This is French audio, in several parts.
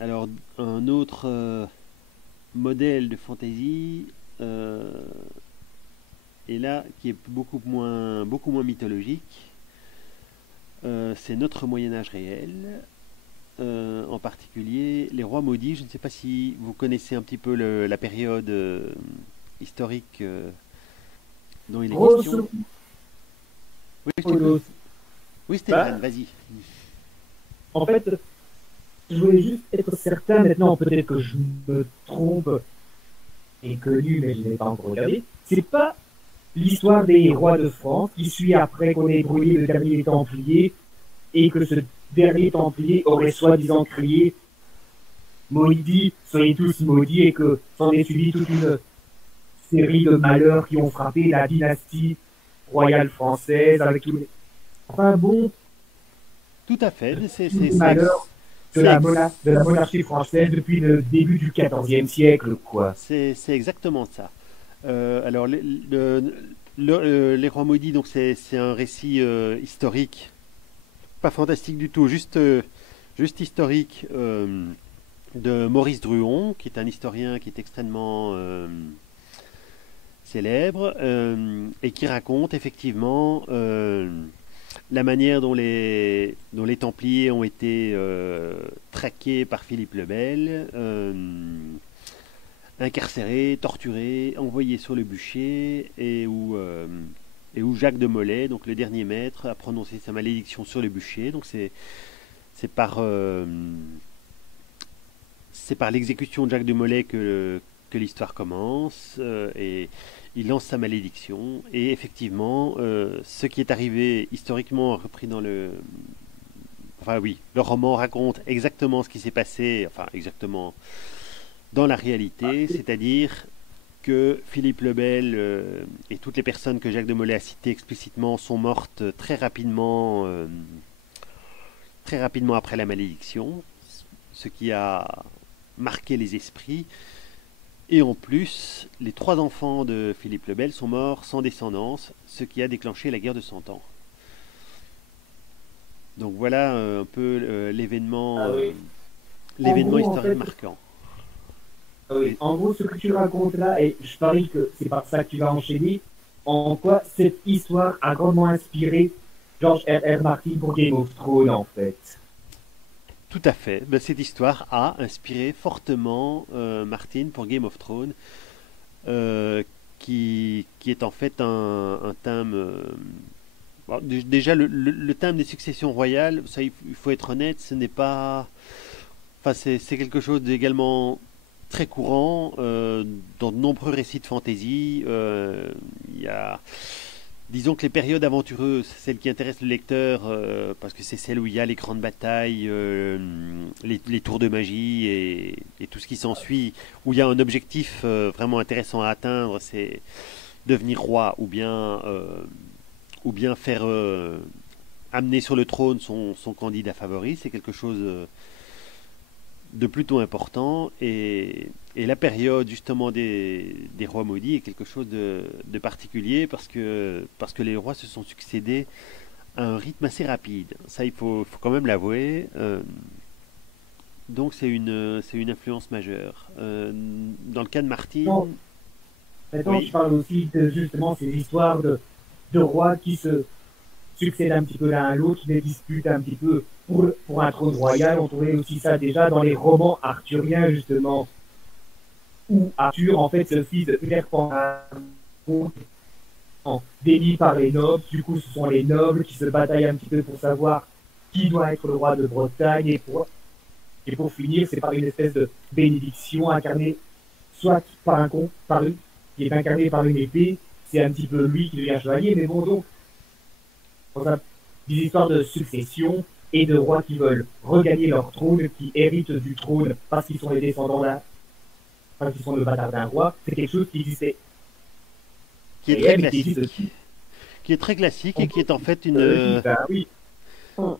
Alors, un autre modèle de fantasy, euh, et là, qui est beaucoup moins mythologique, c'est notre Moyen Âge réel, en particulier les rois maudits. Je ne sais pas si vous connaissez un petit peu la période historique dont il est question. Grosso Oui, je t'écoute. modo, Oui, Stéphane, bah, vas-y. en fait, je voulais juste être certain, maintenant peut-être que je me trompe et connu, mais je n'ai pas encore regardé. C'est pas l'histoire des rois de France qui suit après qu'on ait brûlé le dernier Templier et que ce dernier Templier aurait soi-disant crié maudits, soyez tous maudits et que s'en est suivi toute une série de malheurs qui ont frappé la dynastie royale française avec tous les... Enfin bon, Tout à fait. tous les malheurs de la monarchie française depuis le début du XIVe siècle, quoi. C'est exactement ça. Alors, les Rois Maudits, donc c'est un récit historique, pas fantastique du tout, juste historique, de Maurice Druon, qui est un historien qui est extrêmement célèbre, et qui raconte effectivement la manière dont les Templiers ont été traqués par Philippe le Bel, incarcérés, torturés, envoyés sur le bûcher, et où Jacques de Molay, donc le dernier maître, a prononcé sa malédiction sur le bûcher. Donc c'est par, c'est par l'exécution de Jacques de Molay que l'histoire commence, et il lance sa malédiction. Et effectivement, ce qui est arrivé historiquement repris dans le... Enfin oui, le roman raconte exactement ce qui s'est passé, enfin exactement dans la réalité, c'est-à-dire que Philippe le Bel et toutes les personnes que Jacques de Molay a citées explicitement sont mortes très rapidement après la malédiction, ce qui a marqué les esprits. Et en plus, les trois enfants de Philippe le Bel sont morts sans descendance, ce qui a déclenché la guerre de Cent Ans. Donc voilà un peu Ah oui. En l'événement gros, en historique fait, marquant. ah oui, Et en gros, ce que tu racontes là, et je parie que c'est par ça que tu vas enchaîner, en quoi cette histoire a grandement inspiré George R. R. Martin pour Game of Thrones, en fait. tout à fait, ben, cette histoire a inspiré fortement Martin pour Game of Thrones, euh, qui est en fait un thème. Bon, déjà, le thème des successions royales, ça, il faut être honnête, ce n'est pas. Enfin, c'est quelque chose d'également très courant dans de nombreux récits de fantasy. Il y a, disons que les périodes aventureuses, celles qui intéressent le lecteur, parce que c'est celle où il y a les grandes batailles, les tours de magie et tout ce qui s'ensuit, où il y a un objectif vraiment intéressant à atteindre, c'est devenir roi ou bien faire amener sur le trône son candidat favori. C'est quelque chose de plutôt important, et la période justement des rois maudits est quelque chose de particulier parce que les rois se sont succédés à un rythme assez rapide. Ça, faut quand même l'avouer. Donc c'est une influence majeure. Dans le cas de Non, Martine, maintenant, je oui, parle aussi de justement ces histoires de rois qui se succèdent un petit peu l'un à l'autre, des disputes un petit peu pour un trône royal. On trouvait aussi ça déjà dans les romans arthuriens, justement, où Arthur, en fait, se fils de Claire démis par les nobles. Du coup, ce sont les nobles qui se bataillent un petit peu pour savoir qui doit être le roi de Bretagne. Et pour finir, c'est par une espèce de bénédiction incarnée soit par un con, qui est incarné par une épée. C'est un petit peu lui qui devient chevalier. Mais bon, donc, on a des histoires de succession et de rois qui veulent regagner leur trône, qui héritent du trône parce qu'ils sont les descendants d'un, parce qu'ils sont le bâtard d'un roi. C'est quelque chose qui existait qui est très réel, mais qui classique, existe aussi. qui est très classique et On qui peut est en fait mythologie, ben oui. Hum.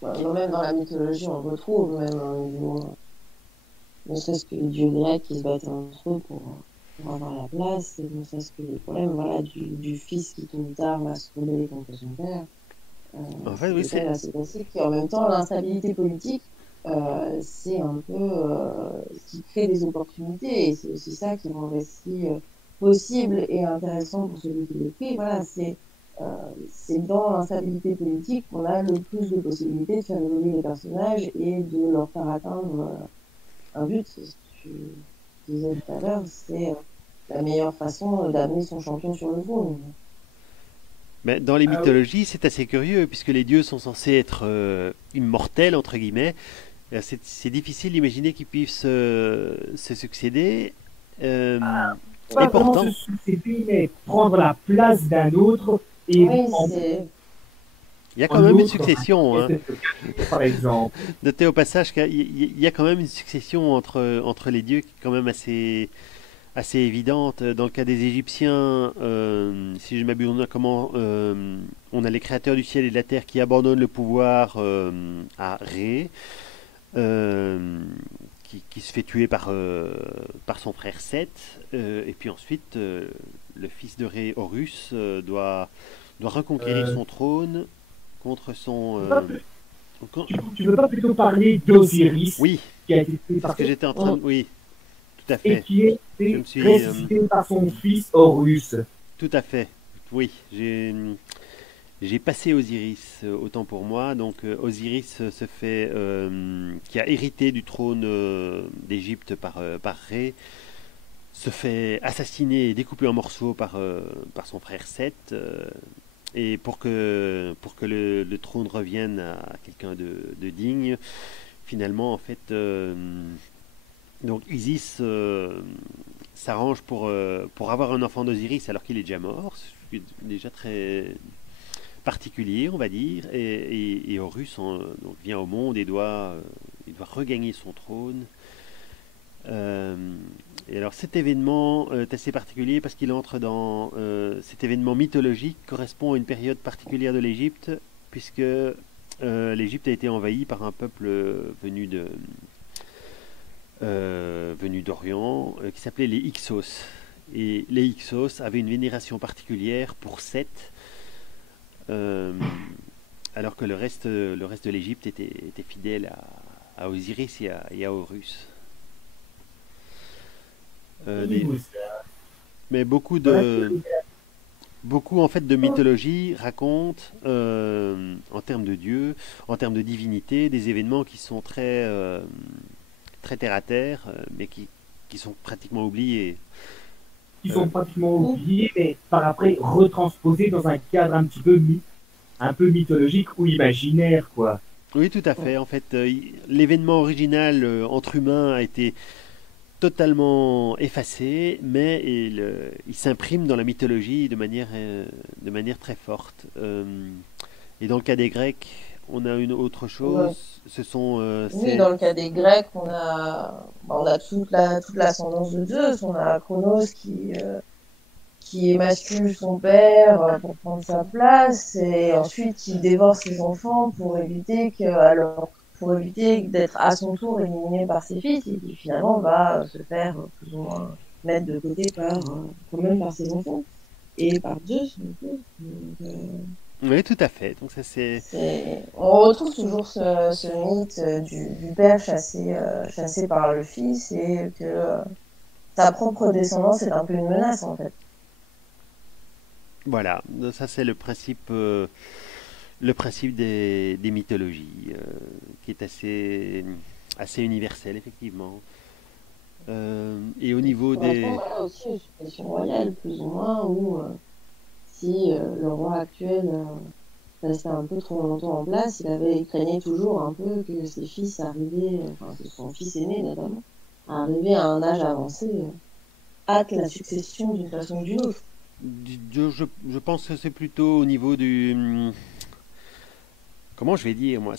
Même dans la mythologie, on retrouve même ne serait-ce que les dieux grecs qui se battaient entre eux pour avoir la place, et ne serait-ce que les problèmes voilà, du fils qui tôt ou tard va se rebeller contre son père. en fait C'est oui des c'est thèmes assez classiques. Et en même temps, l'instabilité politique c'est un peu ce qui crée des opportunités et c'est aussi ça qui rend le récit possible et intéressant pour celui qui l'écrit. Voilà, euh, c'est dans l'instabilité politique qu'on a le plus de possibilités de faire évoluer les personnages et de leur faire atteindre un but. C'est ce que tu disais tout à l'heure, c'est la meilleure façon d'amener son champion sur le trône. Mais dans les Ah oui. mythologies, c'est assez curieux, puisque les dieux sont censés être immortels, entre guillemets. C'est difficile d'imaginer qu'ils puissent se succéder. Euh, et Pas vraiment se pourtant, succéder, mais prendre la place d'un autre et Oui, en, c'est il y a en quand même une l'autre, enfin, succession, hein. essaie de le cacher, par exemple. Notez au passage qu'il y a quand même une succession entre les dieux qui est quand même assez évidente. Dans le cas des Égyptiens, si je m'abuse, on a les créateurs du ciel et de la terre qui abandonnent le pouvoir à Ré, euh, qui se fait tuer par son frère Seth, et puis ensuite le fils de Ré, Horus, doit reconquérir Euh, son trône contre tu, veux pas, con- tu veux pas plutôt parler d'Osiris, Oui, qui a été créé c'est ce par que j'étais en train de... mm, Oui, tout à et fait. qui a Je été me suis... ressuscité par son fils Horus. tout à fait. Oui, j'ai passé Osiris, autant pour moi. Donc Osiris qui a hérité du trône d'Égypte par Ré, se fait assassiner et découper en morceaux par son frère Seth. Et pour que le trône revienne à quelqu'un de digne, finalement, en fait, donc Isis s'arrange pour avoir un enfant d'Osiris alors qu'il est déjà mort, ce qui est déjà très particulier, on va dire, et Horus donc vient au monde et il doit regagner son trône. Euh, et alors cet événement est assez particulier parce qu'il entre dans cet événement mythologique correspond à une période particulière de l'Égypte, puisque l'Égypte a été envahie par un peuple venu d'Orient qui s'appelait les Hyksos. Et les Hyksos avaient une vénération particulière pour Seth, euh, alors que le reste de l'Égypte était fidèle à Osiris et à Horus. Oui, Mais voilà. beaucoup en fait de mythologie racontent en termes de dieux, en termes de divinité, des événements qui sont très terre à terre, mais qui sont pratiquement oubliés. Qui Euh, sont pratiquement mm. oubliés, mais par après retransposés dans un cadre un peu mythologique ou imaginaire, quoi. oui, tout à fait. En fait, l'événement original entre humains a été totalement effacé, mais il s'imprime dans la mythologie de manière très forte. Et dans le cas des Grecs, on a une autre Ouais. chose. Ce sont, Oui, c'est, dans le cas des Grecs, on a toute l'ascendance de Zeus. On a Chronos qui émascule son père pour prendre sa place et ensuite qui dévore ses enfants pour éviter d'être à son tour éliminé par ses fils et qui finalement va se faire plus ou moins mettre de côté quand même par ses enfants et par Zeus. Du coup. Donc, oui, tout à fait. Donc ça c'est, on retrouve toujours ce mythe du père chassé par le fils et que sa propre descendance est un peu une menace en fait. voilà, ça c'est le principe des mythologies, qui est assez universel effectivement. Et au Et qui niveau correspond des, voilà, aussi aux successions royales, plus ou moins, où si le roi actuel restait un peu trop longtemps en place, il craignait toujours un peu que ses fils arrivaient, enfin que son fils aîné notamment, arrivé à un âge avancé, hâte la succession d'une façon ou d'une autre. je pense que c'est plutôt au niveau comment je vais dire moi,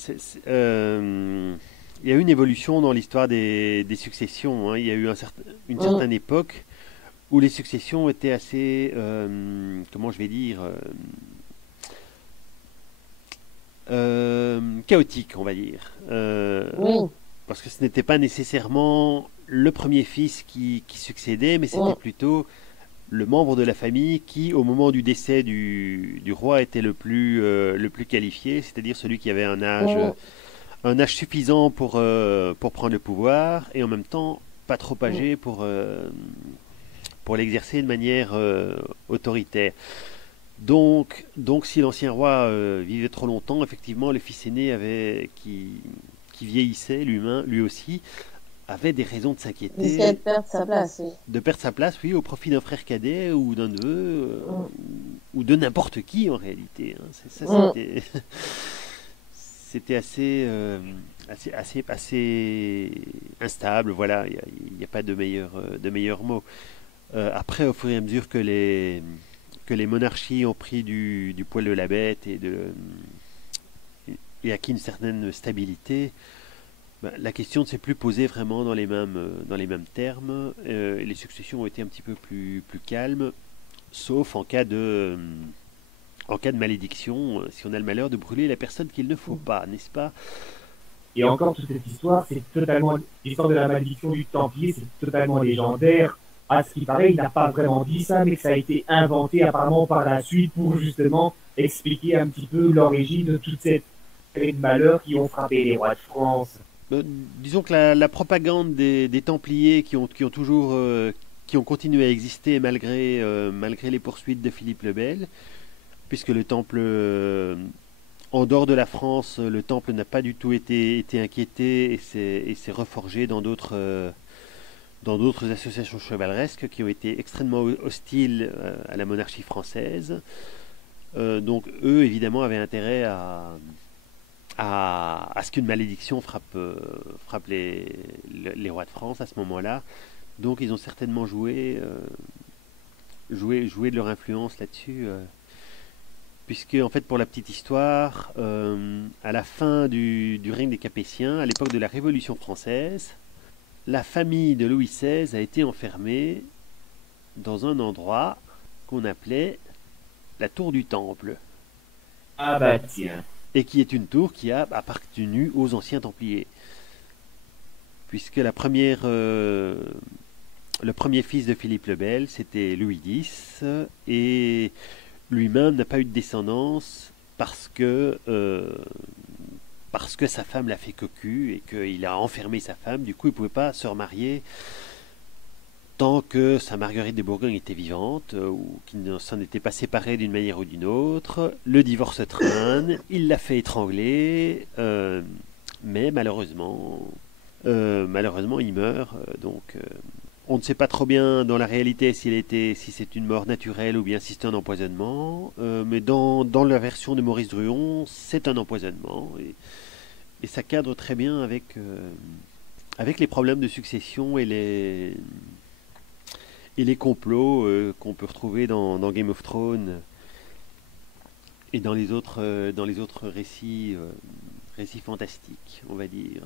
il y a eu une évolution dans l'histoire des successions, hein. Il y a eu une Mm. certaine époque où les successions étaient assez, comment je vais dire, chaotiques, on va dire. Oui. Parce que ce n'était pas nécessairement le premier fils qui succédait, mais c'était Mm. plutôt le membre de la famille qui, au moment du décès du roi, était le plus qualifié, c'est-à-dire celui qui avait un âge Mm. un âge suffisant pour prendre le pouvoir et en même temps pas trop Mm. âgé pour l'exercer de manière autoritaire. Donc, si l'ancien roi vivait trop longtemps, effectivement, le fils aîné qui vieillissait lui aussi, avait des raisons de Risquait de s'inquiéter, perdre sa place, oui. de perdre sa place, oui, au profit d'un frère cadet ou d'un neveu, Mm. ou de n'importe qui en réalité, hein. Ça, Mm. c'était assez instable, voilà, il n'y a pas de meilleur mot. Après, au fur et à mesure que les monarchies ont pris du poil de la bête et acquis une certaine stabilité, ben, la question ne s'est plus posée vraiment dans les mêmes termes. Et les successions ont été un petit peu plus calmes, sauf en cas de malédiction, si on a le malheur de brûler la personne qu'il ne faut pas, n'est-ce pas? Et encore, toute cette histoire, c'est totalement, l'histoire de la malédiction du Templier, c'est totalement légendaire. À ce qui paraît, il n'a pas vraiment dit ça, mais que ça a été inventé apparemment par la suite pour justement expliquer un petit peu l'origine de toute cette série de malheurs qui ont frappé les rois de France. Euh, Disons que la propagande des Templiers qui ont toujours, qui ont continué à exister malgré les poursuites de Philippe le Bel, puisque le temple, en dehors de la France, le temple n'a pas du tout été inquiété et s'est reforgé dans d'autres associations chevaleresques qui ont été extrêmement hostiles à la monarchie française. Donc eux, évidemment, avaient intérêt à ce qu'une malédiction frappe les rois de France à ce moment-là. Donc ils ont certainement joué de leur influence là-dessus. Puisque, en fait, pour la petite histoire, à la fin du règne des Capétiens, à l'époque de la Révolution française, la famille de Louis XVI a été enfermée dans un endroit qu'on appelait la tour du Temple, Ah bah tiens. et qui est une tour qui a appartenu aux anciens Templiers. Puisque le premier fils de Philippe le Bel, c'était Louis X, et lui-même n'a pas eu de descendance parce que sa femme l'a fait cocu et qu'il a enfermé sa femme. Du coup, il ne pouvait pas se remarier tant que sa Marguerite de Bourgogne était vivante ou qu'il ne s'en était pas séparé d'une manière ou d'une autre. Le divorce traîne, il l'a fait étrangler, mais malheureusement, il meurt. On ne sait pas trop bien dans la réalité si c'est une mort naturelle ou bien si c'est un empoisonnement, mais dans la version de Maurice Druon, c'est un empoisonnement et ça cadre très bien avec les problèmes de succession et les complots qu'on peut retrouver dans Game of Thrones et dans les autres récits fantastiques, on va dire.